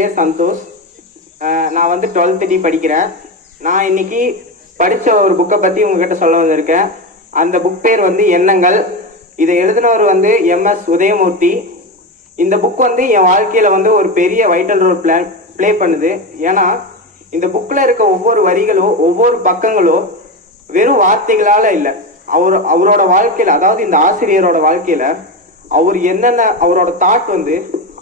பேர் சந்தோஷ். நான் வந்து 12th டி படிக்கிறேன். நான் இன்னைக்கு படித்த ஒரு புக்கை பற்றி உங்ககிட்ட சொல்ல வந்திருக்கேன். அந்த புக் பேர் வந்து எண்ணங்கள். இதை எழுதினவர் வந்து MS உதயமூர்த்தி. இந்த புக் வந்து என் வாழ்க்கையில் வந்து ஒரு பெரிய வைட்டல் ரோல் ப்ளே பண்ணுது. ஏன்னா இந்த புக்கில் இருக்க ஒவ்வொரு வரிகளோ ஒவ்வொரு பக்கங்களோ வெறும் வார்த்தைகளால் இல்லை, அவரோட வாழ்க்கையில், அதாவது இந்த ஆசிரியரோட வாழ்க்கையில் அவர் என்னென்ன அவரோட தாட் வந்து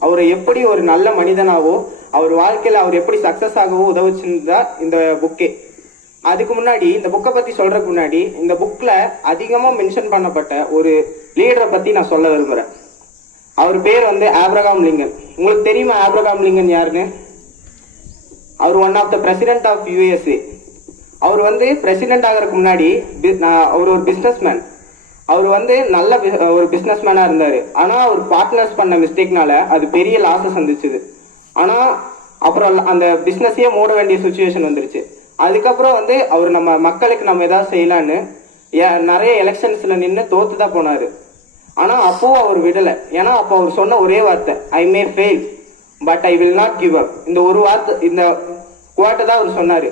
அவரை எப்படி ஒரு நல்ல மனிதனாவோ அவர் வாழ்க்கையில் அவர் எப்படி சக்சஸ் ஆகவோ உதவுச்சுன்னு இந்த புக்கே. அதுக்கு முன்னாடி இந்த புக்கை பற்றி சொல்றதுக்கு முன்னாடி இந்த புக்கில் அதிகமாக மென்ஷன் பண்ணப்பட்ட ஒரு லீடரை பற்றி நான் சொல்ல விரும்புகிறேன். அவர் பேர் வந்து ஆப்ரகாம் லிங்கன். உங்களுக்கு தெரியுமா ஆப்ரகாம் லிங்கன் யாருன்னு? அவர் one of the president of USA. அவர் வந்து பிரசிடென்ட் ஆகிறதுக்கு முன்னாடி அவர் ஒரு பிஸ்னஸ்மேன். அவர் வந்து நல்ல ஒரு பிஸ்னஸ் மேனாக இருந்தார். ஆனால் அவர் பார்ட்னர்ஸ் பண்ண மிஸ்டேக்னால அது பெரிய லாஸை சந்திச்சுது. ஆனால் அப்புறம் அந்த பிஸ்னஸையே மூட வேண்டிய சுச்சுவேஷன் வந்துருச்சு. அதுக்கப்புறம் வந்து அவர் நம்ம மக்களுக்கு நம்ம ஏதாவது செய்யலான்னு நிறைய எலெக்ஷன்ஸில் நின்று தோத்து தான் போனார். ஆனால் அப்போவும் அவர் விடலை. ஏன்னா அப்போ அவர் சொன்ன ஒரே வார்த்தை, I may fail but I will not give up. இந்த ஒரு வார்த்தை, இந்த குவார்ட்டை தான் அவர் சொன்னார்.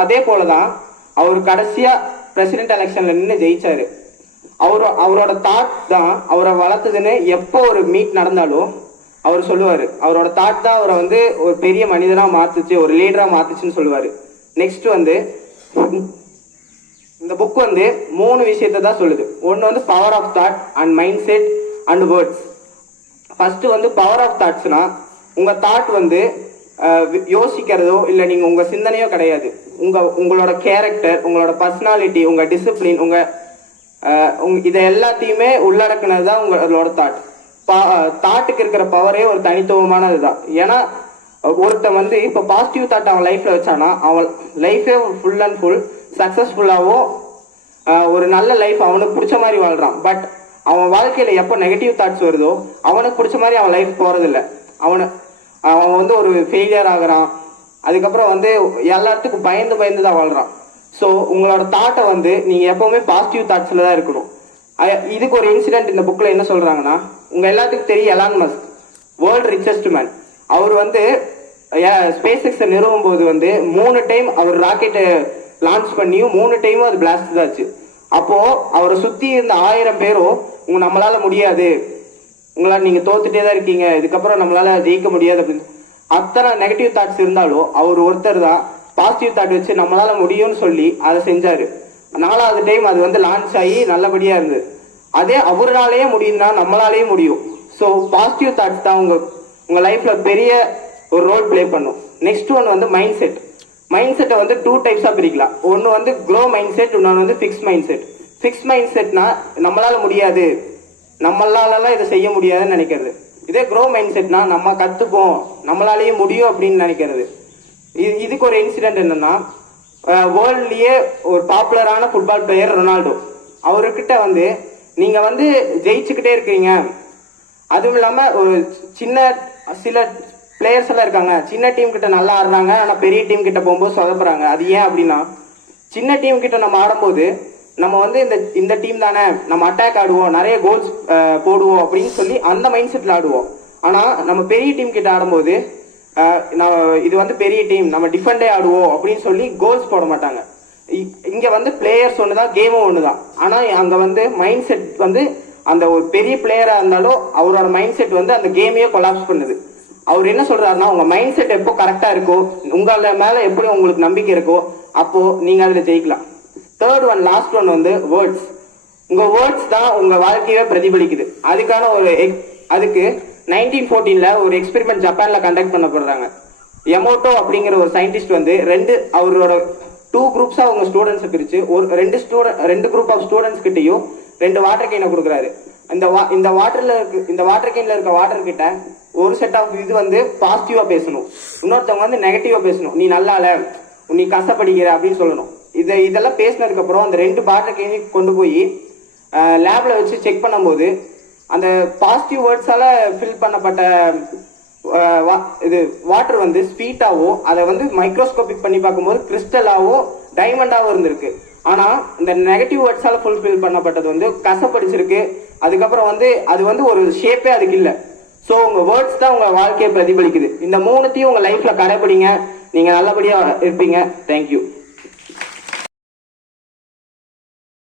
அதே போல தான் அவர் கடைசியாக பிரசிடென்ட் எலெக்ஷனில் நின்று ஜெயிச்சார். அவரோட தாட் தான் அவரை வளர்த்ததுன்னு எப்போ ஒரு மீட் நடந்தாலும் அவர் சொல்லுவார். அவரோட தாட் தான் அவரை வந்து ஒரு பெரிய மனிதனாக மாற்றுச்சு, ஒரு லீடராக மாற்றுச்சுன்னு சொல்லுவார். நெக்ஸ்ட் வந்து இந்த புக் வந்து 3 விஷயத்தை தான் சொல்லுது. ஒன்று வந்து power of thought and mind set and words. First வந்து பவர் ஆஃப் தாட்ஸ்னா உங்கள் தாட் வந்து யோசிக்கிறதோ இல்லை நீங்கள் உங்கள் சிந்தனையோ கிடையாது. உங்களோட கேரக்டர், உங்களோட பர்சனாலிட்டி, உங்கள் டிசிப்ளின், இதை எல்லாத்தையுமே உள்ளடக்குனது தான் உங்களோட தாட். தாட்டுக்கு இருக்கிற பவரே ஒரு தனித்துவமானது தான். ஏன்னா ஒருத்தன் வந்து இப்போ பாசிட்டிவ் தாட் அவன் லைஃப்ல வச்சானா அவன் லைஃபே ஃபுல் அண்ட் ஃபுல் சக்சஸ்ஃபுல்லாவோ ஒரு நல்ல லைஃப் அவனுக்கு பிடிச்ச மாதிரி வாழ்றான். பட் அவன் வாழ்க்கையில எப்போ நெகட்டிவ் தாட்ஸ் வருதோ அவனுக்கு பிடிச்ச மாதிரி அவன் லைஃப் போறதில்லை. அவன் வந்து ஒரு ஃபெயிலியர் ஆகுறான். அதுக்கப்புறம் வந்து எல்லாத்துக்கும் பயந்து தான் வாழ்றான். ஸோ உங்களோட தாட்டை வந்து நீங்கள் எப்போவுமே பாசிட்டிவ் தாட்ஸில் தான் இருக்கணும். இதுக்கு ஒரு இன்சிடென்ட் இந்த புக்கில் என்ன சொல்கிறாங்கன்னா, உங்கள் எல்லாத்துக்கும் தெரியும் Elon Musk, world richest man. அவர் வந்து ஸ்பேஸ் எக்ஸை நிறுவும் போது வந்து 3 டைம் அவர் ராக்கெட்டை லான்ச் பண்ணியும் 3 டைமும் அது பிளாஸ்ட் ஆச்சு. அப்போது அவரை சுற்றி இருந்த 1000 பேரும் நம்மளால் முடியாது, உங்களால் நீங்கள் தோத்துட்டே தான் இருக்கீங்க, இதுக்கப்புறம் நம்மளால் ஜெயிக்க முடியாது அப்படின்னு அத்தனை நெகட்டிவ் தாட்ஸ் இருந்தாலும் அவர் ஒருத்தர் தான் பாசிட்டிவ் தாட் வச்சு நம்மளால முடியும்னு சொல்லி அதை செஞ்சாரு. 4வது டைம் அது வந்து லான்ச் ஆகி நல்லபடியா இருந்தது. அதே அவராலேயே முடியும்னா நம்மளாலேயே முடியும். ஸோ பாசிட்டிவ் தாட்ஸ் தான் உங்க லைஃப்ல பெரிய ஒரு ரோல் பிளே பண்ணும். நெக்ஸ்ட் ஒன் வந்து மைண்ட் செட். மைண்ட் செட்டை வந்து 2 டைப்ஸா பிரிக்கலாம். ஒன்று வந்து க்ரோ மைண்ட் செட், இன்னொன்று வந்து fix mind set. Fix mind செட்னா நம்மளால முடியாது, நம்மளாலலாம் இதை செய்ய முடியாதுன்னு நினைக்கிறது. இதே க்ரோ மைண்ட் செட்னா நம்ம கற்றுப்போம், நம்மளாலேயே முடியும் அப்படின்னு நினைக்கிறது. இதுக்கு ஒரு இன்சிடென்ட் என்னன்னா, வேர்ல்ட்லயே ஒரு பாப்புலரான ஃபுட்பால் பிளேயர் ரொனால்டோ. அவர்கிட்ட வந்து நீங்க வந்து ஜெயிச்சுக்கிட்டே இருக்கீங்க, அதுவும் இல்லாம ஒரு சில பிளேயர்ஸ் எல்லாம் இருக்காங்க, சின்ன டீம் கிட்ட நல்லா ஆடுறாங்க, ஆனா பெரிய டீம் கிட்ட போகும்போது சொதப்புறாங்க. அது ஏன் அப்படின்னா, சின்ன டீம் கிட்ட நம்ம ஆடும்போது நம்ம வந்து இந்த டீம் தானே, நம்ம அட்டாக் ஆடுவோம், நிறைய கோல்ஸ் போடுவோம் அப்படின்னு சொல்லி அந்த மைண்ட் செட்ல ஆடுவோம். ஆனா நம்ம பெரிய டீம் கிட்ட ஆடும்போது இது வந்து பெரிய டீம், நம்ம டிஃபெண்டே ஆடுவோம் அப்படின்னு சொல்லி கோல்ஸ் போட மாட்டாங்க. இங்க வந்து பிளேயர்ஸ் ஒண்ணுதான், கேமும் ஒண்ணுதான். ஆனா அங்க வந்து மைண்ட் செட் வந்து அந்த ஒரு பெரிய பிளேயரா இருந்தாலும் அவரோட மைண்ட் செட் வந்து அந்த கேமையே கொலாப்ஸ் பண்ணுது. அவர் என்ன சொல்றாருன்னா, உங்க மைண்ட் செட் எப்போ கரெக்டா இருக்கோ, உங்கள மேல எப்படி உங்களுக்கு நம்பிக்கை இருக்கோ, அப்போ நீங்க அதுல ஜெயிக்கலாம். தேர்ட் ஒன், லாஸ்ட் ஒன் வந்து வேர்ட்ஸ். உங்க வேர்ட்ஸ் தான் உங்க வாழ்க்கையே பிரதிபலிக்குது. அதுக்கு 1914 ஒரு எக்ஸ்பெரிமெண்ட் ஜப்பான்ல கண்டக்ட் பண்ண போடுறாங்க. எமோட்டோ அப்படிங்கிற ஒரு சயின்டிஸ்ட் வந்து அவரோட 2 குரூப்ஸா அவங்க ஸ்டூடெண்ட்ஸ் பிரிச்சு ரெண்டு குரூப் ஆஃப் ஸ்டூடெண்ட்ஸ் கிட்டையும் 2 வாட்டர் கேனை கொடுக்குறாரு. இந்த வாட்டர் கேன்ல இருக்க வாட்டர் கிட்ட ஒரு செட் ஆஃப் இது வந்து பாசிட்டிவா பேசணும், இன்னொருத்தவங்க வந்து நெகட்டிவா பேசணும். நீ நல்லால, நீ கஷ்டப்படுகிற அப்படின்னு சொல்லணும். இதெல்லாம் பேசினதுக்கு அப்புறம் அந்த 2 வாட்டர் கேனையும் கொண்டு போய் லேப்ல வச்சு செக் பண்ணும்போது அந்த பாசிட்டிவ் வேர்ட்ஸால ஃபில் பண்ணப்பட்ட இது வாட்டர் வந்து ஸ்வீட்டாவோ, அதை வந்து மைக்ரோஸ்கோபிக் பண்ணி பார்க்கும்போது கிறிஸ்டலாவோ டைமண்டாவோ இருந்திருக்கு. ஆனா இந்த நெகட்டிவ் வேர்ட்ஸால ஃபுல்ஃபில் பண்ணப்பட்டது வந்து கசப்படிச்சிருக்கு. அதுக்கப்புறம் வந்து அது வந்து ஒரு ஷேப்பே அதுக்கு இல்லை. ஸோ உங்க வேர்ட்ஸ் தான் உங்க வாழ்க்கையை பிரதிபலிக்குது. இந்த மூணுத்தையும் உங்க லைஃப்ல கடைபிடிங்க, நீங்க நல்லபடியா இருப்பீங்க. தேங்க்யூ.